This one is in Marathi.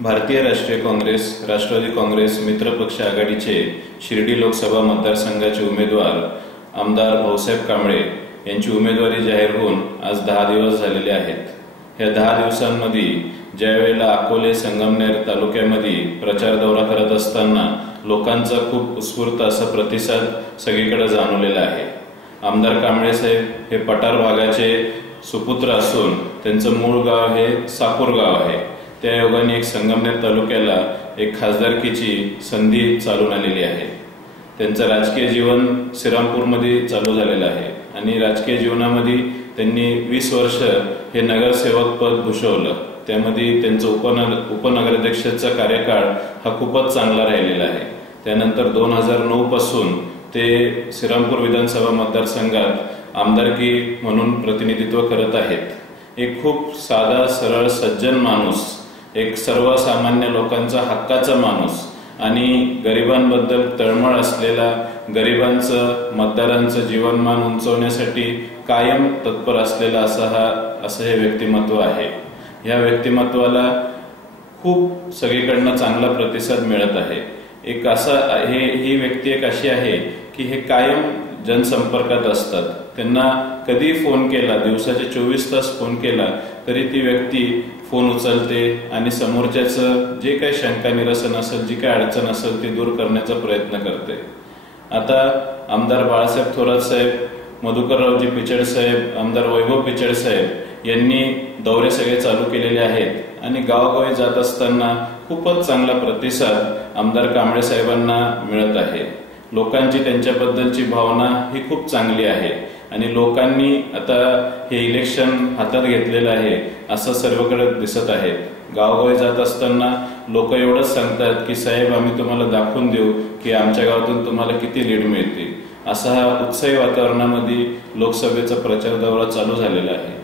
भारतीय राष्ट्रीय काँग्रेस, राष्ट्रवादी काँग्रेस मित्रपक्ष आघाडीचे शिर्डी लोकसभा मतदारसंघाचे उमेदवार आमदार भाऊसाहेब कांबळे यांची उमेदवारी जाहीर होऊन आज 10 दिवस झालेले आहेत। या 10 दिवसांमध्ये ज्यावेळेला अकोले संगमनेर तालुक्यामध्ये प्रचार दौरा करत असताना लोकांचा खूप उत्स्फूर्त असा प्रतिसाद सगळीकडे जाणवलेला आहे। आमदार कांबळे साहेब हे पठार भागाचे सुपुत्र असून त्यांचं मूळ गाव हे सापूर गाव आहे। त्या योगाने एक संगमनेर तालुक्याला एक खासदारकीची संधी चालून आलेली आहे। त्यांचं राजकीय जीवन श्रीरामपूरमध्ये चालू झालेलं आहे आणि राजकीय जीवनामध्ये त्यांनी 20 वर्ष हे नगरसेवक पद भूषवलं। त्यामध्ये त्यांचं उपनगराध्यक्षाचा कार्यकाळ हा खूपच चांगला राहिलेला आहे। त्यानंतर 2009 पासून ते श्रीरामपूर विधानसभा मतदारसंघात आमदारकी म्हणून प्रतिनिधित्व करत आहेत। एक खूप साधा सरळ सज्जन माणूस, एक सर्वसामान्य लोकांचा हक्काचा माणूस आणि गरिबांबद्दल तळमळ असलेला, गरिबांचं मतदारांचं जीवनमान उंचवण्यासाठी कायम तत्पर असलेला असं हे व्यक्तिमत्व आहे। या व्यक्तिमत्वाला खूप सगळीकडनं चांगला प्रतिसाद मिळत आहे। ही व्यक्ती एक अशी आहे की हे कायम जनसंपर्कात असतात। त्यांना कधी फोन केला, दिवसाचे 24 तास फोन केला तरी ती व्यक्ती फोन उचलते आणि समोरच्याचं जे काही शंका निरसन असेल, जी काही अडचण असेल ती दूर करण्याचा प्रयत्न करते। आता आमदार बाळासाहेब थोरात साहेब, मधुकररावजी पिचड साहेब, आमदार वैभव पिचड साहेब यांनी दौरे सगळे चालू केलेले आहेत आणि गावोगावी जात असताना खूपच चांगला प्रतिसाद आमदार कांबळे साहेबांना मिळत आहे। लोकांची त्यांच्याबद्दलची भावना ही खूप चांगली आहे आणि लोकांनी आता हे इलेक्शन हातात घेतलेलं आहे असं सर्वकडे दिसत आहे। गावोगावी जात असताना लोक एवढंच सांगतात की साहेब, आम्ही तुम्हाला दाखवून देऊ की आमच्या गावातून तुम्हाला किती लीड मिळते। असा हा उत्साही वातावरणामध्ये लोकसभेचा प्रचार दौरा चालू झालेला आहे।